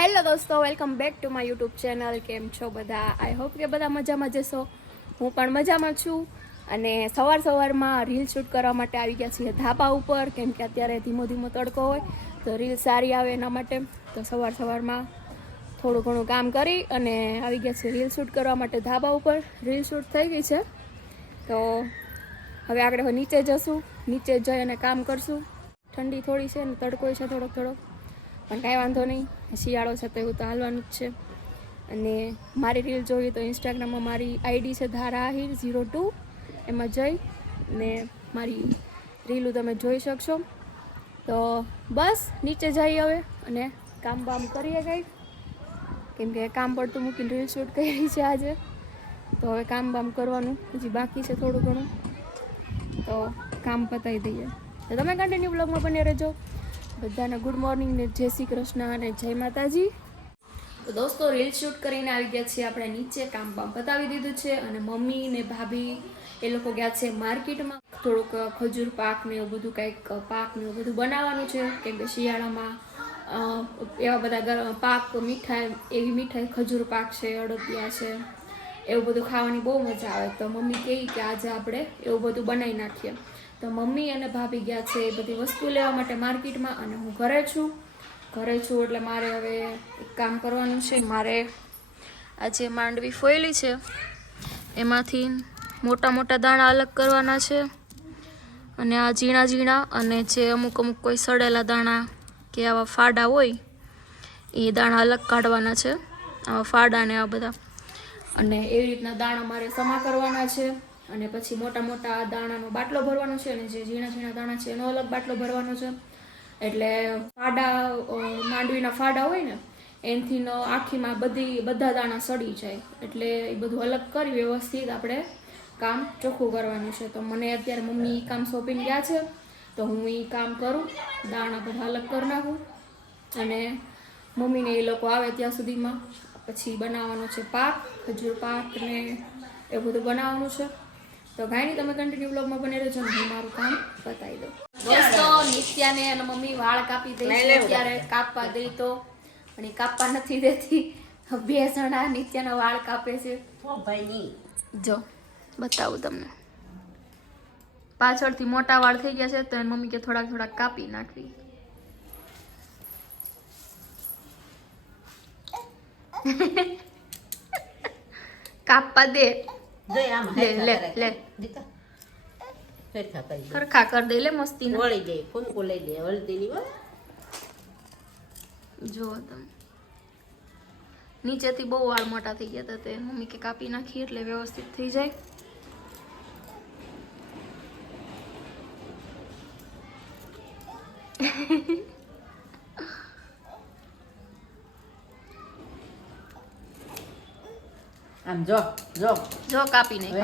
Hello દોસ્તો, welcome back to my YouTube channel. કેમ છો બધા? આઈ હોપ કે બધા મજામાં જશો. હું પણ મજામાં છું. અને સવારમાં રીલ શૂટ કરવા માટે આવી ગયા છીએ ધાબા ઉપર, કેમ કે અત્યારે ધીમો ધીમો તડકો હોય તો રીલ સારી આવે એના માટે. તો સવારમાં થોડું ઘણું કામ કરી અને આવી ગયા છીએ રીલ શૂટ કરવા માટે ધાબા ઉપર. રીલ શૂટ થઈ ગઈ છે તો હવે આપણે નીચે જશું. નીચે જઈ અને કામ કરશું. ઠંડી થોડી છે ને તડકો છે થોડોક પણ કાંઈ વાંધો નહીં, શિયાળો છે તો એવું તો હાલવાનું જ છે. અને મારી રીલ જોઈએ તો ઇન્સ્ટાગ્રામમાં મારી આઈડી છે ધારાહિર02, એમાં જઈ ને મારી રીલું તમે જોઈ શકશો. તો બસ નીચે જઈએ હવે અને કામ બામ કરીએ કંઈક, કેમ કે કામ પડતું મૂકીને રીલ શૂટ કરી છે આજે. તો હવે કામ બામ કરવાનું હજી બાકી છે થોડું ઘણું, તો કામ પતાવી દઈએ. તો તમે કન્ટિન્યુ બ્લોગમાં બને રહેજો. બધાને ગુડ મોર્નિંગ ને જય શ્રી કૃષ્ણ અને જય માતાજી. તો દોસ્તો, રીલ શૂટ કરીને આવી ગયા છીએ આપણે નીચે. કામ બામ પતાવી દીધું છે અને મમ્મી ને ભાભી એ લોકો ગયા છે માર્કેટમાં. થોડુંક ખજૂર પાક ને એવું બધું કંઈક પાક ને એવું બધું બનાવવાનું છે, કેમ કે શિયાળામાં એવા બધા પાક એવી મીઠાઈ ખજૂર પાક છે, અડદિયા છે, એવું બધું ખાવાની બહુ મજા આવે. તો મમ્મી કહે કે આજે આપણે એવું બધું બનાવી નાખીએ. તો મમ્મી અને ભાભી ગયા છે એ બધી વસ્તુ લેવા માટે માર્કેટમાં, અને હું ઘરે છું એટલે મારે હવે એક કામ કરવાનું છે. મારે આજે માંડવી ફોયેલી છે એમાંથી મોટા મોટા દાણા અલગ કરવાના છે, અને આ ઝીણા ઝીણા, અને જે અમુક કોઈ સડેલા દાણા કે આવા ફાડા હોય એ દાણા અલગ કાઢવાના છે, આવા ફાડા ને આ બધા. અને એવી રીતના દાણા મારે સમા કરવાના છે. અને પછી મોટા મોટા દાણાનો બાટલો ભરવાનો છે, અને જે ઝીણા ઝીણા દાણા છે એનો અલગ બાટલો ભરવાનો છે. એટલે માંડવીના ફાડા હોય ને એનાથી આખીમાં બધા દાણા સડી જાય, એટલે એ બધું અલગ કરી વ્યવસ્થિત આપણે કામ ચોખ્ખું કરવાનું છે. તો મને અત્યારે મમ્મી એ કામ સોંપીને ગયા છે, તો હું એ કામ કરું, દાણા બધા અલગ કરી નાખું. અને મમ્મીને એ લોકો આવે ત્યાં સુધીમાં પછી બનાવવાનો છે પાક, ખજૂર પાક ને એવું બધું બનાવવાનું છે. તો ગાયની તમે કન્ટિન્યુ બ્લોગમાં બને રહેજો ને હું મારું કામ બતાવી દઉં. દોસ્તો, નિત્યાને અને મમ્મી વાળ કાપી દે છે અત્યારે. કાપવા દઈ તો અને કાપવા નથી દેતી. 2 જણા નિત્યાના વાળ કાપે છે. જો બતાવું તમને, પાછળથી મોટા વાળ થઈ ગયા છે તો એની મમ્મી કે થોડાક કાપી નાખવી. કાપવા દે. લે સરખા કર દે. લે મસ્તી વળી જાય. ફૂનકું લઈ લે હળદી. જો તમે નીચેથી બહુ વાળ મોટા થઈ ગયા હતા, તે મમ્મી કે કાપી નાખી એટલે વ્યવસ્થિત થઈ જાય. આમ જો કાપી નાખ.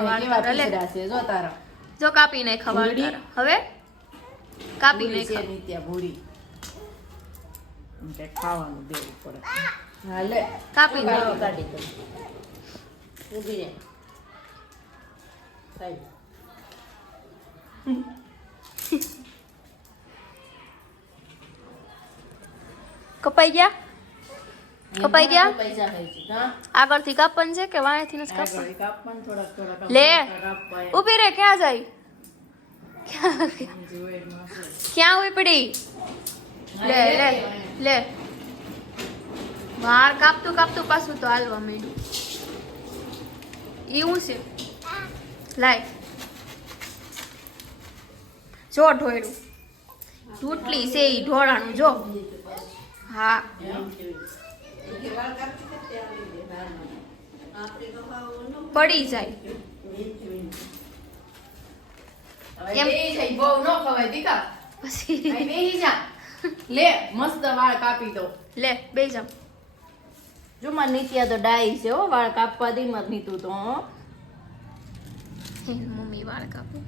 જો કાપી નાખ વાળ. હવે કાપી નાખ. નિત્યા ભૂરી ખાવાનું દેવું પડે. હા લે કાપી નાખ. કાઢી દો. ઊભી રહે. કપાઈ ગયા. આગળથી કાપવાનું છે કે વાણેથી નથી કાપવાનું? લે ઊભી રે. ક્યાં જાય? ક્યાં હોય પડી? લે વાળ કાપતું પાછું તો હાલવા માંડ્યું. એવું છે. લાય જો ઢોળ્યું તૂટલી છે ઈ ઢોળાનું જો. હા પડી જાય. એમ બહુ ન ખવાય દીકા. પછી બેહી જા. લે મસ્ત વાળ કાપી દો. લે બે જાવ. જો માં નિત્યા તો ડાઈ છે હો, વાળ કાપવા દી મત નીતું તો. મમ્મી વાળ કાપો.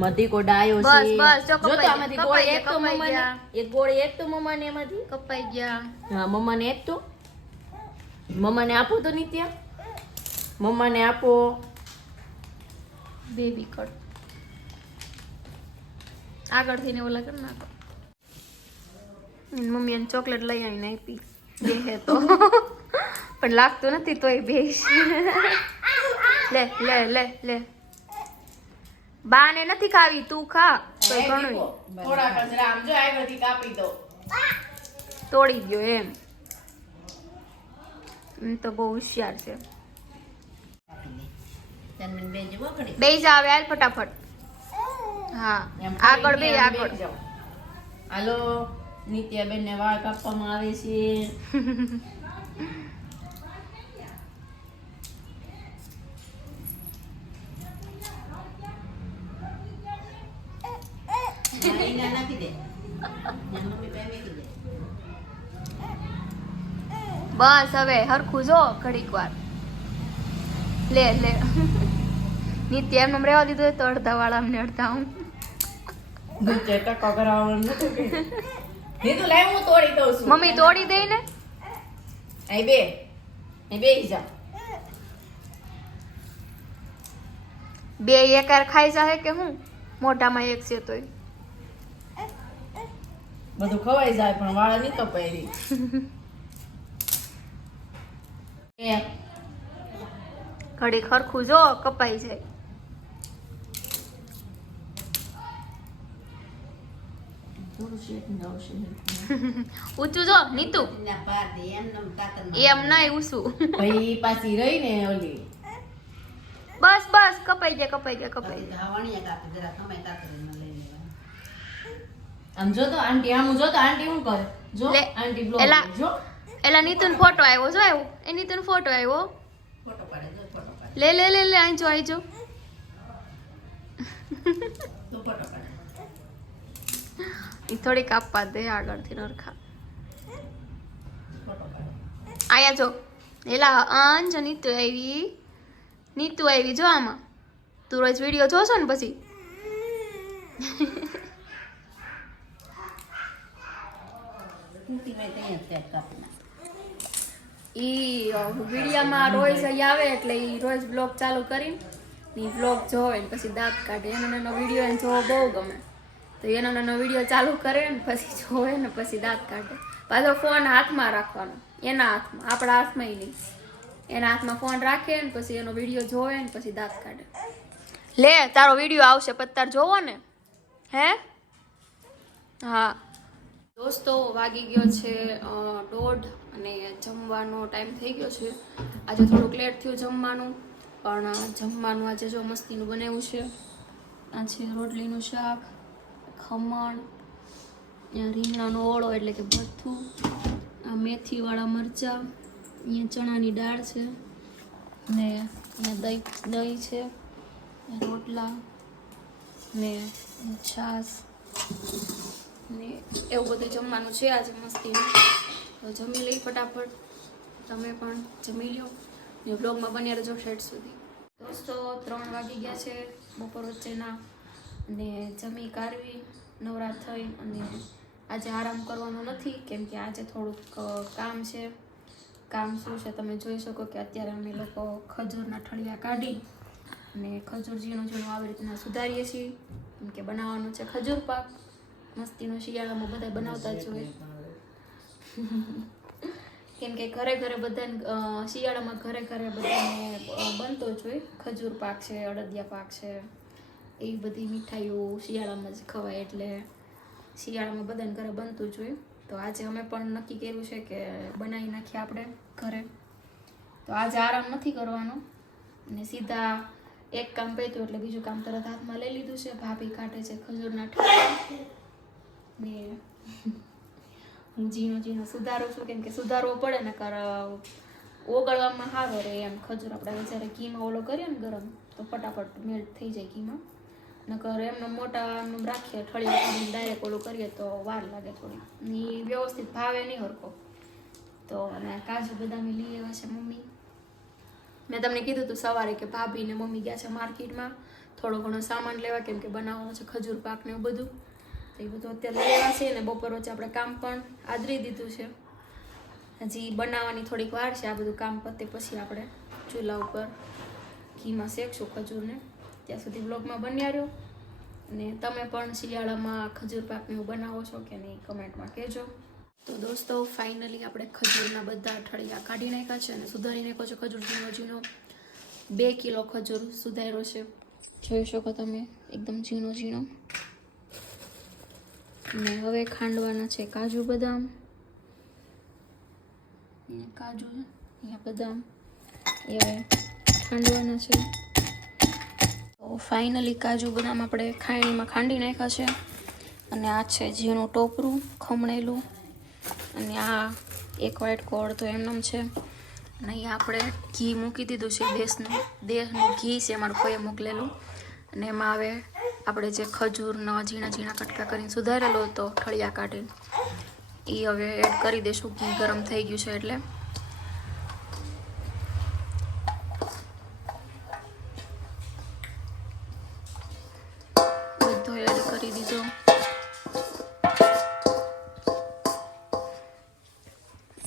મધી કો ડાયો છે. બસ જો તો આમાંથી ગોળી એક તો મમ્માને, એક ગોળી એક તો મમ્માને એમાંથી કપાઈ ગયા. હા મમ્માને એક તો મમ્માને આપો તો નિત્યા. મમ્માને આપો. Baby cut. આગળથી ને ઓલા કરી નાખો. મમ્મી એને ચોકલેટ લઈ આવીને આપી બે તો પણ લાગતું નથી તોય બેસ. લે લે લે લે બાને નથી ખાવી તું ખા તોય ઘણું થોડા કચરા આમ જો આગળથી કાપી દો. તોડી ગયો એમ તો બહુ હોશિયાર છે. બે જાવ હાલ ફટાફટ. હા આગળ બે આગળ. હાલો નિત્યાબેન ને વાળ કાપવામાં આવે છે. બસ હવે હરખું જો ઘડીક વાર. લે લે નિત્ય એમ રહેવા દીધું તો અડધા વાળા અમને અડધા હું મમ્મી તોડી દઈ ને. બે એકાર ખાઈ જાય કે હું મોઢામાં એક છે તોય બધું ખવાઈ જાય પણ વાળ નહીં કપાય રહી. ઘડીક હરખું જો કપાઈ જાય. ઊંચું જો નીતુ એમ નહીં ઊંચું. ભાઈ પાછી રહી ને ઓલી બસ બસ કપાઈ ગયા કપાઈ ગયા કપાઈ ગયા. આમ જો તો આંટી આમ જો તો આંટી શું કરે જો લે, આંટી બ્લોગ એલા. જો એલા નીતુન ફોટો આવ્યો જો આવ્યો એ નીતુન ફોટો આવ્યો. ફોટો પાડે જો ફોટો પાડે લે લે લે લે આઈ જો આઈ જો. તો ફોટો પાડે ઈ થોડી કાપવા દે આગળથી નરખા. ફોટો પાડે આયા જો એલા અંજ નીતુ આવી જો આમાં. તું રોજ વિડીયો જોશો ને પછી ઈ વિડીયામાં રોજ અહીં આવે એટલે ઈ રોજ બ્લોગ ચાલુ કરીને ઈ બ્લોગ જોવે ને પછી દાંત કાઢે. એનો નાનો વિડીયો એને જોવો બહુ ગમે તો એનો નાનો વિડીયો ચાલુ કરે ને પછી જોવે ને પછી દાંત કાઢે. પાછો ફોન હાથમાં રાખવાનો એના હાથમાં, આપણા હાથમાં નહીં. એના હાથમાં ફોન રાખે ને પછી એનો વિડીયો જોવે ને પછી દાંત કાઢે. લે તારો વિડીયો આવશે પછી તાર જોવો ને હે. હા દોસ્તો વાગી ગયો છે 1:30 અને જમવાનો ટાઈમ થઈ ગયો છે. આજે થોડુંક લેટ થયું જમવાનું પણ જમવાનું આજે જો મસ્તીનું બનાવ્યું છે. આ છે રોટલીનું શાક, ખમણ, રીંગણાનો ઓળો એટલે કે ભથ્થું, આ મેથીવાળા મરચાં, અહીંયા ચણાની દાળ છે ને અહીંયા દહીં છે, રોટલા ને છાશ ને એવું બધું જમવાનું છે આજે મસ્તીનું. તો જમી લઈ ફટાફટ. તમે પણ જમી લો ને બ્લોગમાં બન્યા રહેજો છેટ સુધી. દોસ્તો 3 વાગી ગયા છે બપોર વચ્ચેના અને જમી કાઢવી નવરા થઈ અને આજે આરામ કરવાનો નથી કેમ કે આજે થોડુંક કામ છે. કામ શું છે તમે જોઈ શકો કે અત્યારે અમે લોકો ખજૂરના ઠળિયા કાઢી અને ખજૂર ઝીણું ઝીણું આવી રીતના સુધારીએ છીએ કેમ કે બનાવવાનું છે ખજૂર પાક. મસ્તીનો શિયાળામાં બધા બનાવતા જ હોય કેમ કે ઘરે ઘરે બધાને શિયાળામાં ઘરે ઘરે બધાને બનતો જ હોય. ખજૂર પાક છે, અડદિયા પાક છે, એવી બધી મીઠાઈઓ શિયાળામાં જ ખવાય એટલે શિયાળામાં બધાને ઘરે બનતું જ હોય. તો આજે અમે પણ નક્કી કર્યું છે કે બનાવી નાખીએ આપણે ઘરે. તો આજે આરામ નથી કરવાનો અને સીધા એક કામ પત્યું એટલે બીજું કામ તરત હાથમાં લઈ લીધું છે. ભાભી કાઢે છે ખજૂરના ઠળિયા ને હું ઝીણો સુધારું છું કેમ કે સુધારવો પડે ને ઓગળવામાં સારો રહે એમ. ખજૂર આપણે જ્યારે ઘીમાં ઓલો કરીએ ને ગરમ તો ફટાફટ મેલ્ટ થઈ જાય ઘીમાં. નકર એમનો મોટા રાખીએ ઠળિયા ડાયરેક્ટ ઓલું કરીએ તો વાર લાગે થોડી ને વ્યવસ્થિત ભાવે નહીં હરખો. તો અને કાજુ બદામી લઈ આવ્યા છે મમ્મી. મેં તમને કીધું હતું સવારે કે ભાભી ને મમ્મી ગયા છે માર્કેટમાં થોડો ઘણો સામાન લેવા કેમ કે બનાવવાનો છે ખજૂર પાક ને એવું બધું. તો એ બધું અત્યારે લેવા છે ને બપોર વચ્ચે આપણે કામ પણ આદરી દીધું છે. હજી બનાવવાની થોડીક વાર છે. આ બધું કામ પતે પછી આપણે ચૂલા ઉપર ઘીમાં શેકશું ખજૂરને. ત્યાં સુધી બ્લોગમાં બન્યા રહ્યો અને તમે પણ શિયાળામાં ખજૂર પાકને એવું બનાવો છો કે નહીં કમેન્ટમાં કહેજો. તો દોસ્તો ફાઇનલી આપણે ખજૂરના બધા અઠળિયા કાઢી નાખ્યા છે અને સુધારી નાખ્યો છે ખજૂર ઝીણો ઝીણો. 2 કિલો ખજૂર સુધાર્યો છે, જોઈ શકો તમે, એકદમ ઝીણો ઝીણો. અને હવે ખાંડવાના છે કાજુ બદામ. કાજુ અહીંયા બદામ એ હવે ખાંડવાના છે. તો ફાઇનલી કાજુ બદામ આપણે ખાયણીમાં ખાંડી નાખ્યા છે. અને આ છે ઝીણું ટોપરું ખમણેલું. અને આ એક વાઇટ કોળ તો એમનેમ છે. અને અહીંયા આપણે ઘી મૂકી દીધું છે, દેશનું ઘી છે અમારું કોઈએ મોકલેલું. અને એમાં હવે આપણે જે ખજૂરના ઝીણા ઝીણા કટકા કરીને સુધારેલો હતો ઠળિયા કાઢીને, એ હવે એડ કરી દઈશું. ઘી ગરમ થઈ ગયું છે એટલે. બધો એડ કરી દીધો.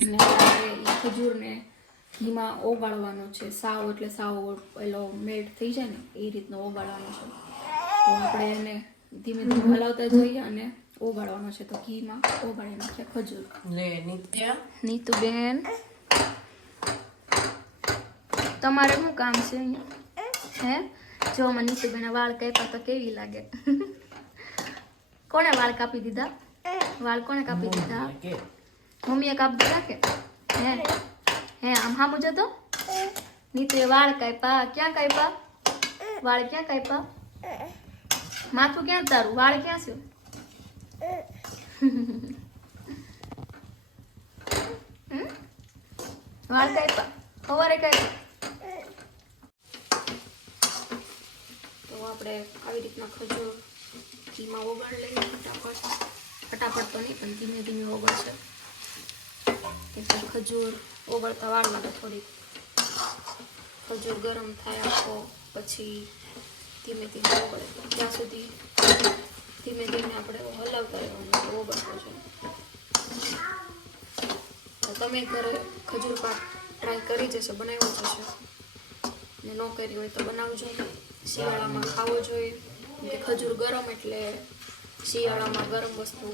અને હવે એ ખજૂરને ઘીમાં ઓગાળવાનો છે. સાવ એટલે સાવ પેલો મેલ્ટ થઈ જાય ને એ રીતનો ઓગાળવાનો છે. તો આપણે એને ધીમે ધીમે હલાવતા જઈએ અને ઓગાળવાનો છે. તો ઘીમાં ઓગાળી નાખીએ ખજૂર. નીતુબેન, તમારે શું કામ છે અહીંયા? હે, જો મને નીતુબેન વાળ કાપ્યા તો કેવી લાગે? કોણે વાળ કાપી દીધા? વાળ કોણે કાપી દીધા? મમ્મીએ કાપી દીધા કે? હે આમ હામું જતો નીતુએ વાળ કાપ્યા. ક્યાં કાપ્યા? વાળ ક્યાં કાપ્યા? માથું ક્યાં તારું? વાળ ક્યાં છે? વાળ કાપ્યા સવારે કાપ્યા. તો આપણે આવી રીતના ખજૂર ઘીમાં ઓગાળી લઈએ ફટાફટ તો નહીં પણ ધીમે ધીમે ઓગળશે. ખજૂર ઓગળતા વાર લાગે થોડીક. ખજૂર ગરમ થાય આખો પછી ધીમે ધીમે ઓગળે ત્યાં સુધી ધીમે ધીમે આપણે હલાવતા રહેવાનું ઓગળતો છે. તમે ઘરે ખજૂર પાક ટ્રાય કરી જશો, બનાવ્યો જશે ને ન કરી હોય તો બનાવજો. શિયાળામાં ખાવો જોઈએ કે ખજૂર ગરમ એટલે શિયાળામાં ગરમ વસ્તુ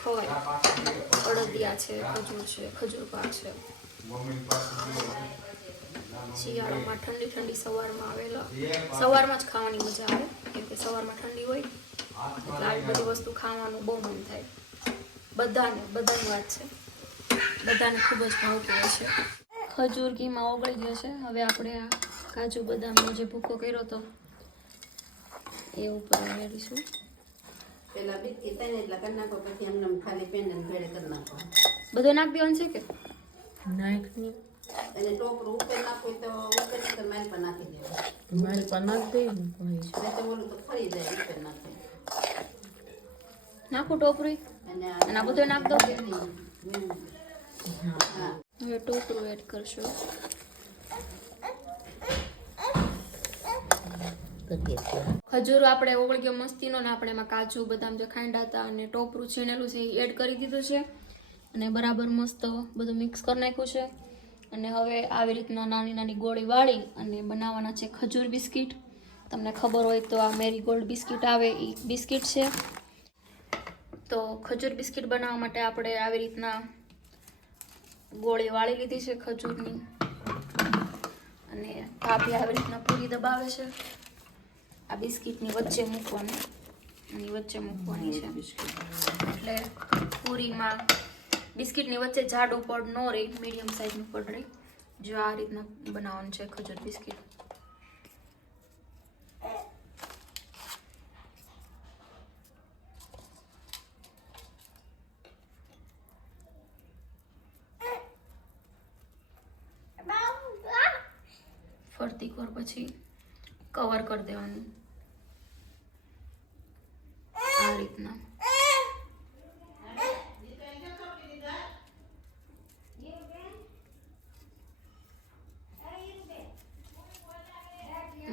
ખવાય. અડદિયા છે, ખજૂર છે, ખજૂર પાક છે. શિયાળામાં ઠંડી ઠંડી સવારમાં સવારમાં જ ખાવાની મજા આવે કેમ કે સવારમાં ઠંડી હોય એટલે આવી બધી વસ્તુ ખાવાનું બહુ મન થાય. બધાની વાત છે, બધાને ખૂબ જ ભાવતું હોય છે. ખજૂર ઘીમાં ઓગળી ગયો છે. હવે આપણે આ કાજુ બદામનો જે ભૂકો કર્યો હતો એ ઉપર ઉમેરીશું. પેલા બિસ્કિટ થાય ને એટલા કરી નાખો, પછી એમને ખાલી પેન ભેળે કરી નાખો. બધું નાખી દેવાનું છે કે નાખની અને ટોપરું ઉપર નાખો તો ઉપર તો મારી પર નાખી દેવું. મારી પર નાખ દે ને મેં તો બોલું તો ફરી જાય ઉપર નાખે. નાખું ટોપરું અને આ બધું નાખ દો કે હા હવે ટોપરું એડ કરશું. ખજૂર આપણે ઓગળી ગયો મસ્તીનો ને આપણે એમાં કાજુ બદામ જે ખાંડા હતા અને ટોપરું છીણેલું છે એ એડ કરી દીધું છે અને બરાબર મસ્ત બધું મિક્સ કરી નાખ્યું છે. અને હવે આવી રીતના નાની નાની ગોળી વાળી અને બનાવવાના છે ખજૂર બિસ્કિટ. તમને ખબર હોય તો આ મેરીગોલ્ડ બિસ્કિટ આવે એ બિસ્કિટ છે. તો ખજૂર બિસ્કિટ બનાવવા માટે આપણે આવી રીતના ગોળી વાળી લીધી છે ખજૂરની અને ભાભી આવી રીતના પૂરી દબાવે છે. આ બિસ્કિટની વચ્ચે મૂકવાની છે એટલે પૂરીમાં બિસ્કિટની વચ્ચે જાડું પડ ન રહી, મીડિયમ સાઇઝનું પડ રહી. જો આ રીતના બનાવવાનું છે ખજૂર બિસ્કિટ. ફરતી કોર પછી કવર કરી દેવાનું આ રીતના.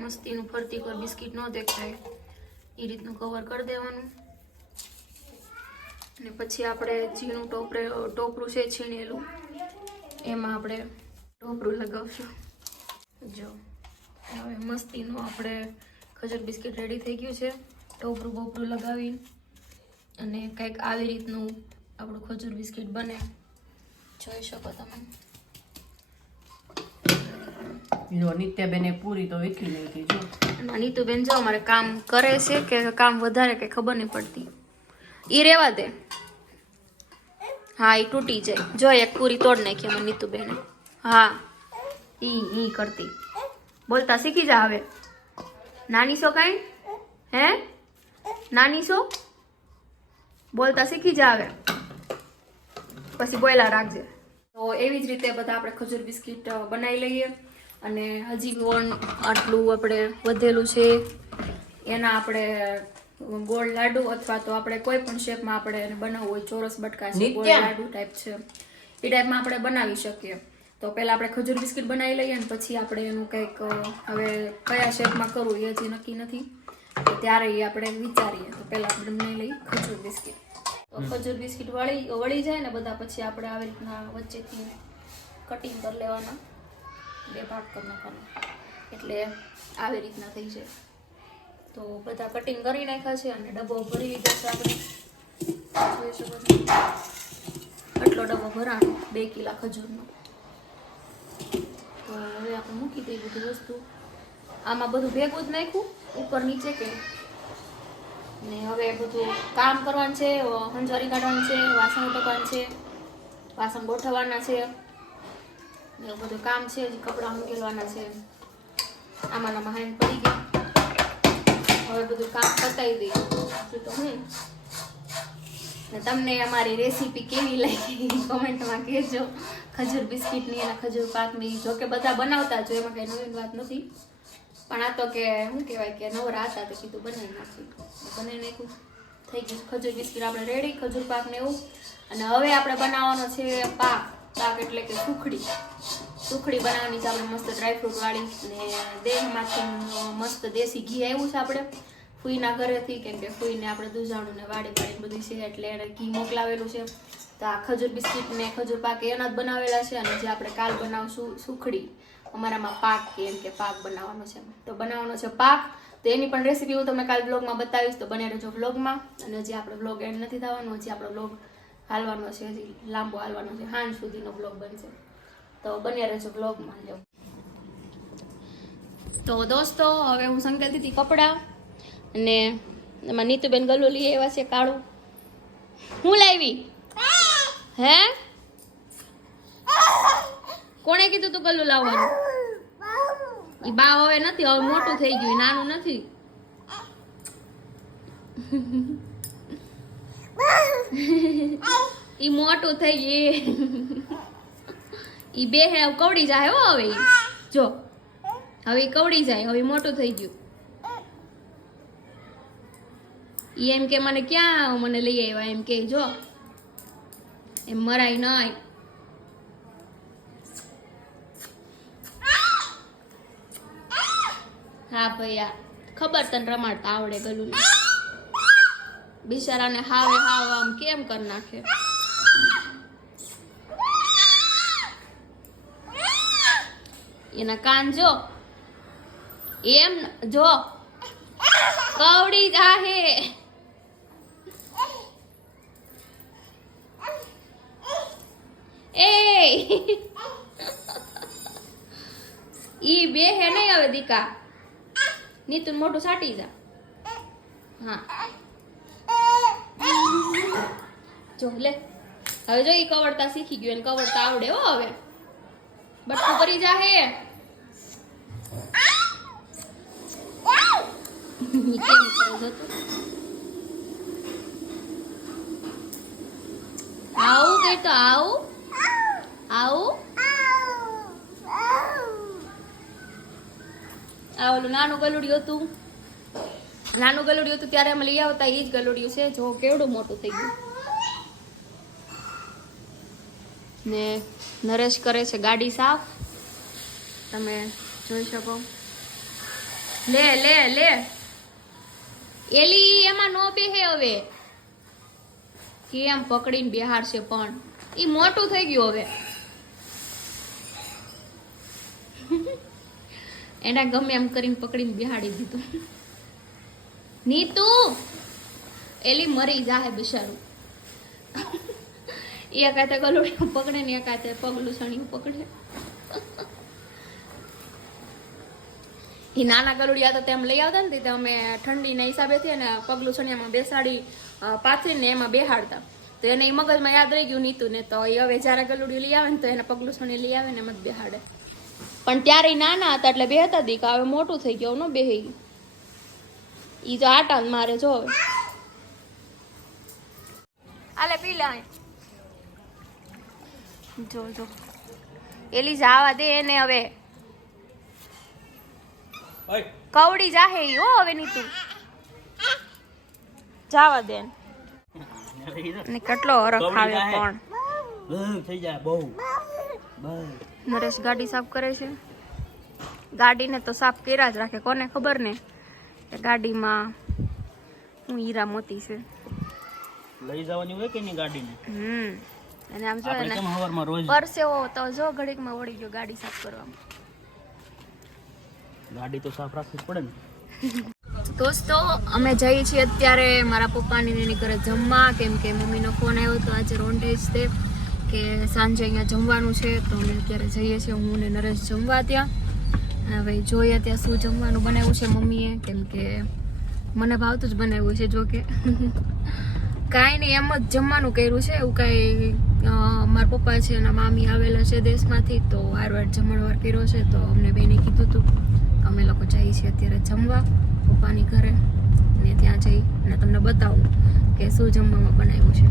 મસ્તીનું ફરતી કોર બિસ્કિટ ન દેખાય એ રીતનું કવર કરી દેવાનું. અને પછી આપણે ઝીણું ટોપરું છે છીણેલું એમાં આપણે ટોપરું લગાવશું. જો હવે મસ્તીનું આપણે ખજૂર બિસ્કિટ રેડી થઈ ગયું છે. ટોપરું બોપરું લગાવીને અને કંઈક આવી રીતનું આપણું ખજૂર બિસ્કિટ બને. જોઈ શકો તમે. જો નિત્યાબેને પૂરી તો વીખી નાખી જો. નીતુબેન જો અમારે કામ કરે છે કે કામ વધારે કે ખબર નહીં પડતી. ઈ રેવા દે. હા ઈ તૂટી જાય. જો એક પૂરી તોડ નાખી અમારે નીતુબેને. હા ઈ કરતી. બોલતા શીખી જા હવે. નાની છો કાંઈ હે નાની છો બોલતા શીખી જા હવે પછી બોયલા રાખજે. તો એવી જ રીતે બધા આપણે ખજૂર બિસ્કિટ બનાવી લઈએ અને હજી પણ આટલું આપણે વધેલું છે એના આપણે ગોળ લાડુ અથવા તો આપણે કોઈ પણ શેપમાં આપણે એને બનાવવું હોય, ચોરસ બટકા છે, ગોળ લાડુ ટાઈપ છે, એ ટાઈપમાં આપણે બનાવી શકીએ. તો પહેલાં આપણે ખજૂર બિસ્કિટ બનાવી લઈએ અને પછી આપણે એનું કંઈક હવે કયા શેપમાં કરવું એ હજી નક્કી નથી, તો ત્યારે એ આપણે વિચારીએ. તો પહેલાં આપણે બનાવી લઈએ ખજૂર બિસ્કિટ. તો ખજૂર બિસ્કિટ વળી જાય ને બધા, પછી આપણે આવી રીતના વચ્ચેથી કટિંગ કરી લેવાના, 2 ભાગ કરી નાખવાના, એટલે આવી રીતના થઈ જાય. તો બધા કટિંગ કરી નાખ્યા છે અને ડબ્બો ભરી લીધો છે આપણે. જોઈ શકો છો આટલો ડબ્બો ભરાણો 2 કિલા ખજૂરનો. તો હવે આપણે મૂકી દઈએ બધી વસ્તુ. આમાં બધું ભેગું જ નાખ્યું ઉપર નીચે કે ને હવે બધું કામ કરવાનું છે, હંજવારી કાઢવાનું છે, વાસણ ઉટકવાનું છે, વાસણ ગોઠવવાના છે, એવું બધું કામ છે. હજી કપડાં ઉકેલવાના છે. આમાં હાઈન પડી ગયા. હવે બધું કામ પતાવી દઈએ. તો ને તમને અમારી રેસીપી કેવી લાગી કોમેન્ટમાં કહેજો. ખજૂર બિસ્કિટની અને ખજૂર પાકની. જો કે બધા બનાવતા જ, એમાં કંઈ નવીન વાત નથી, પણ આ તો કે શું કહેવાય કે નવરા હતા તો કીધું બનાવી નાખ્યું. બનાવી નાખ્યું, થઈ ગયું ખજૂર બિસ્કિટ આપણે રેડી, ખજૂર પાક ને એવું. અને હવે આપણે બનાવવાનો છે પાક. પાક એટલે કે સુખડી બનાવવાની છે આપણે મસ્ત ડ્રાયફ્રૂટ વાળી. ને દેહમાંથી મસ્ત દેશી ઘી આવ્યું છે આપણે ફૂઈના ઘરેથી, કેમ કે ફૂઈને આપણે દૂધાણું ને વાડી બધું છે એટલે એને ઘી મોકલાવેલું છે. તો આ ખજૂર બિસ્કિટ ને ખજૂર પાક એના જ બનાવેલા છે. અને જે આપણે કાલ બનાવશું સુખડી, અમારામાં પાક એમ કે પાક બનાવવાનો છે. તો બનાવવાનો છે પાક. તો એની પણ રેસીપી હું તમને કાલ બ્લોગમાં બતાવીશ, તો બને રહેજો બ્લોગમાં. અને હજી આપણે બ્લોગ એન્ડ નથી થવાનો, હજી આપણો બ્લોગ હાલવાનો છે, હજી લાંબો હાલવાનો છે, સાંજ સુધીનો બ્લોગ બનશે, તો બન્યા રહેજો બ્લોગમાં. લો તો દોસ્તો હવે હું સંકેલતી હતી કપડાં, અને એમાં નીતુબેન ગલું લઈ આવ્યા છે કાળું. હું લાવી હે? કોણે કીધું તું ગલું લાવવાનું? ઈ બા હવે નથી, હવે મોટું થઈ ગયું, નાનું નથી. ઈ મોટું થઈ ગયું, ઈ બે હે કવડી જાય હો. હવે જો હવે કવડી જાય, હવે મોટું થઈ ગયું. ઈ એમ કે મને ક્યાં મને લઈ આવ્યા એમ કે, જો એમ મરાય નહીં. હા ભાઈ, ખબર તને રમાડતા આવડે ગલું. બિચારાને હાવે હાવ આમ કેમ કરી નાખે. એના કાન જો એમ જો કવડી જાહે. એ ઈ બે હે નહીં હવે દીકા. નીતુન મોટું સાટી જા. હા જો લે, હવે જો ઈ કવડતા શીખી ગયું, એને કવડતા આવડે હો. હવે બટકું કરી જા હે. કેમ કરે જો તું? આવું કે તો આવું આવું. આ ઓલું નાનું ગલુડિયું હતું, ત્યારે અમે લઈ આવતા, એ જ ગલુડિયું છે. જો કેવડું મોટું થઈ ગયું. ને નરેશ કરે છે ગાડી સાફ, તમે જોઈ શકો. લે લે લે, એલી એમાં નો બેહે. હવે કેમ પકડીને બેહાડશે, પણ ઈ મોટું થઈ ગયું હવે. એના ગમે એમ કરીને પકડીને બેહાડી દીધું. નીતુ એલી મરી જાહે બિચારું. એક હાથે ગલુડિયું પકડે ને એક હાથે પગલું સણિયું પકડે. એ નાના ગલુડિયા તો તેમ લઈ આવતા ને તે અમે ઠંડીના હિસાબેથી ને પગલું સણિયામાં બેસાડી પાથરીને એમાં બેહાડતા. તો એને એ મગજમાં યાદ રહી ગયું નીતુ ને, તો એ હવે જ્યારે ગલુડિયું લઈ આવે ને તો એને પગલું સણી લઈ આવે ને એમ જ બેહાડે. પણ ત્યારે નાના હતા એટલે બેહતા હતી કે હવે મોટું થઈ ગયું ન બેહી. ઈ જો આટા મારે જો હવે આલે પી લે જો જો એલી જાવા દે એને હવે કવડી જાહે ઈ હો હવે નીતુ જાવા દે ને કેટલો હરખ આવ્યો પણ થઈ જાય બહુ. નરેશ ગાડી સાફ કરે છે. ગાડીને તો સાફ કર્યા જ રાખે, કોને ખબર ને કે ગાડીમાં હું હીરા મોતી છે. લઈ જવાની હોય કે ની ગાડીને. અને આમ જો આપણે ને કેમ હવારમાં રોજ પરસેવો તો જો ઘડીકમાં વળી ગયો ગાડી સાફ કરવામાં. ગાડી તો સાફ રાખવી જ પડે ને. દોસ્તો અમે જઈએ છીએ અત્યારે મારા પપ્પાની એની ઘરે જમવા, કેમ કે મમ્મીનો ફોન આવ્યો તો આજે રોન્ડેજ તે કે સાંજે અહીંયા જમવાનું છે. તો અમે અત્યારે જઈએ છીએ હું ને નરેશ જમવા ત્યાં. હવે જોઈએ ત્યાં શું જમવાનું બનાવ્યું છે મમ્મીએ, કેમ કે મને ભાવતું જ બનાવ્યું છે. જો કે કાંઈ નહીં એમ જ જમવાનું કર્યું છે, એવું કાંઈ મારા પપ્પા છે એના મામી આવેલા છે દેશમાંથી, તો વારવાર જમણવાર કર્યો છે. તો અમને બેને કીધું હતું અમે લોકો જઈએ છીએ અત્યારે જમવા પપ્પાની ઘરે, ને ત્યાં જઈ અને તમને બતાવું કે શું જમવામાં બનાવ્યું છે.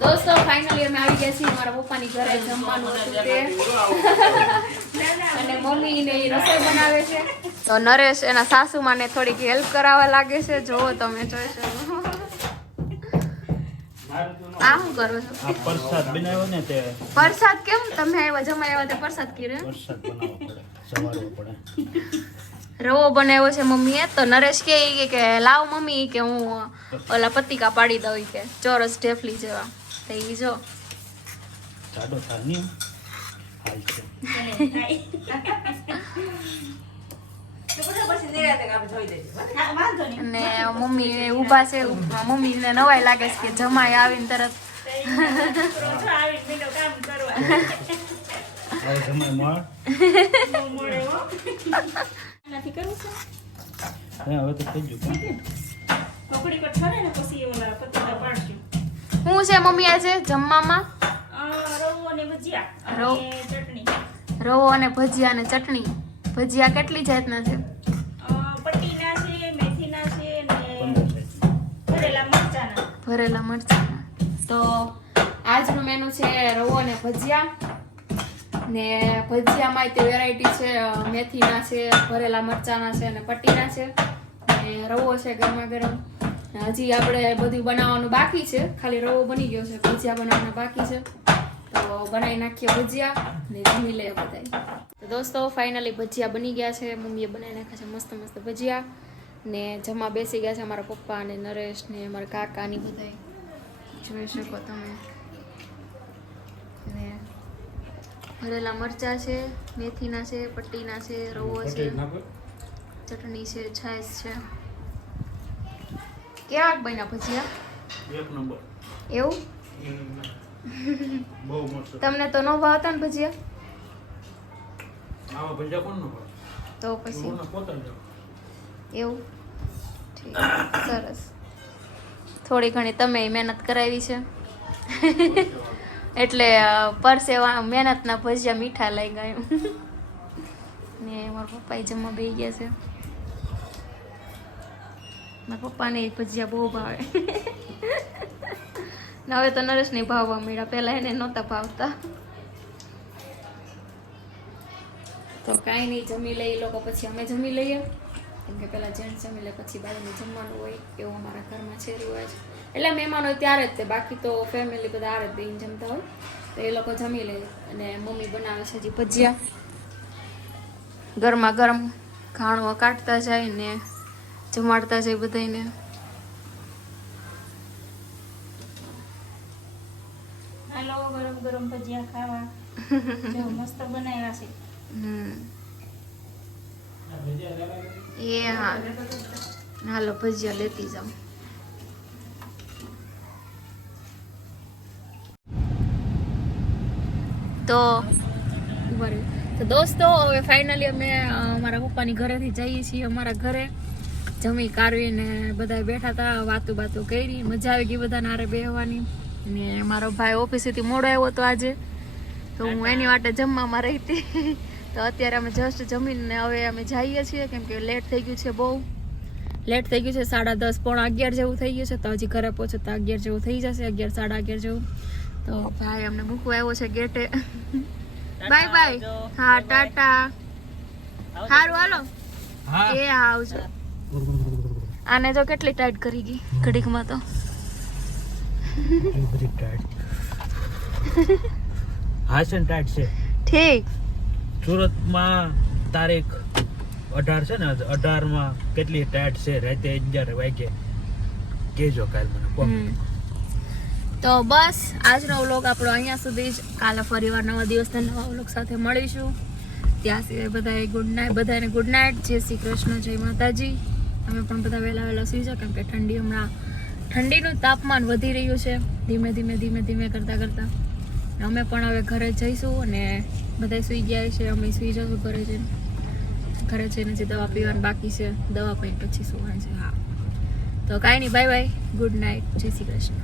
દોસ્તો ફાઇનલી અમે આવી ગયા છીએ મારા પપ્પાની ઘરે. જમવાનું હતું તે અને મમ્મી ને રસોઈ બનાવે છે. તો નરેશ એના સાસુમાં ને થોડીક હેલ્પ કરાવવા લાગે છે. જોવો તમે જોઈ શકો. આ શું કરો છો? આ પ્રસાદ બનાવ્યો ને તે. પ્રસાદ કેમ તમે આવ્યા જમા આવ્યા તે પ્રસાદ કર્યો? પ્રસાદ બનાવવો પડે, સવારવો પડે. રવો બનાવ્યો છે મમ્મીએ. તો નરેશ કે લાવ મમ્મી કે હું ઓલા પતિકા પાડી દઉં કે ચોરસ ઢેફલી જેવા. તો ઈ જો જાડો થાની હાલ છે. અને મમ્મી ઊભા છે. મમ્મીને નવાઈ લાગે છે કે જમાઈ આવીને તરત હવે સમય મળ. હવે તો થઈ ગયું. શું છે મમ્મી આજે જમવામાં? રવો અને ભજીયા અને ચટણી. ભજીયા કેટલી જાતના છે? ભરેલા મરચાના. તો આજનું મેનુ છે રવો અને ભજીયા ને ભજીયામાં તે વેરાયટી છે મેથીના છે, ભરેલા મરચાના છે અને પટ્ટીના છે. ને રવો છે ગરમા ગરમ. હજી આપણે બધું બનાવવાનું બાકી છે, ખાલી રવો બની ગયો છે, ભજીયા બનાવવાના બાકી છે. તો બનાવી નાખીએ ભજીયા ને જમી લઈએ બધા. તો દોસ્તો ફાઇનલી ભજીયા બની ગયા છે. મમ્મીએ બનાવી નાખ્યા છે મસ્ત મસ્ત ભજીયા ને જમવા બેસી ગયા છે અમારા પપ્પા અને નરેશ ને અમારા કાકા ની બધા. જોઈ શકો તમે. ને ભરેલા મરચા છે, મેથીના છે, પટ્ટીના છે, રવો છે, ચટણી છે, છાશ છે. કેવા બન્યા ભજીયા? એક નંબર. એવું? બહુ મસ્ત. તમને તો ન ભાવતા ને ભજીયા? આવા ભજીયા કોણ ન ભાવે? તો પછી પોતા જ એવું ઠીક, સરસ. થોડી ઘણી તમે મહેનત કરાવી છે એટલે પરસેવા મહેનતના ભજીયા મીઠા લઈ ગયા. ને મારા પપ્પા જમવા બેસી ગયા છે. મારા પપ્પાને ભજીયા બહુ ભાવે. ને હવે તો નરેશ નહીં ભાવવા મળ્યા, પહેલા એને નહોતા ભાવતા. તો કાંઈ નહીં, જમી લઈએ લોકો પછી અમે જમી લઈએ, કેમ કે પહેલાં જેન્ટ્સ જમી લે પછી બાળકને જમવાનું હોય, એવું અમારા ઘરમાં છે રિવાજ. એટલે મહેમાન હોય ત્યારે જ તે, બાકી તો ફેમિલી બધા આરે જ બેન જમતા હોય. તો એ લોકો જમી લે અને મમ્મી બનાવે છે હજી ભજીયા. ગરમા ગરમ ઘાણો કાઢતા જાય ને જમાડતા જાય બધાને. હાલો ગરમ ગરમ ભજીયા ખાવા. જો મસ્ત બનાવ્યા છે. એ હા હાલો ભજીયા લેતી જાઉં. તો દોસ્તો હવે ફાઇનલી અમે અમારા પપ્પાની ઘરેથી જઈએ છીએ અમારા ઘરે. જમી કારવીને બધા બેઠા હતા, વાતો કરી, મજા આવી ગઈ બધાને હારે બેહવાની. અને મારો ભાઈ ઓફિસેથી મોડો આવ્યો હતો આજે, તો હું એની માટે જમવામાં રહી હતી. તો અત્યારે અમે જસ્ટ જમીને હવે અમે જઈએ છીએ, કેમ કે લેટ થઈ ગયું છે, બહુ લેટ થઈ ગયું છે. 10:30 પોણા 11 જેવું થઈ ગયું છે. તો હજી ઘરે પહોંચતા 11 જેવું થઈ જશે, 11 સાડા 11 જેવું. તો ભાઈ અમને મૂકવા આવ્યો છે ગેટે. Bye bye. હા ટાટા. સારું હાલો. એ હા આવજો. આને જો કેટલી ટાઈટ કરી ગઈ ઘડીકમાં તો. હાસન ટાઈટ છે. ઠીક. સુરતમાં તારીખ 18 છે ને, 18 માં કેટલી ટાઈટ છે રાતે 11 વાગે કેજો કાલ મને કોમ. તો બસ આજનો વ્લોગ આપણો અહીંયા સુધી જ. કાલે ફરીવાર નવા દિવસના નવા વ્લોગ સાથે મળીશું. ત્યાં સિવાય બધાએ ગુડ નાઇટ, બધાને ગુડ નાઇટ, જય શ્રી કૃષ્ણ, જય માતાજી. અમે પણ બધા વહેલા સુઈ જાઓ, કેમ કે ઠંડીનું તાપમાન વધી રહ્યું છે ધીમે ધીમે કરતા. અમે પણ હવે ઘરે જઈશું અને બધા સુઈ ગયા છે, અમે સુઈ જશું ઘરે જઈને જે દવા પીવાની બાકી છે, દવા પીને પછી સુવાનું છે. હા તો કાંઈ નહીં, બાય બાય, ગુડ નાઇટ, જય શ્રી કૃષ્ણ.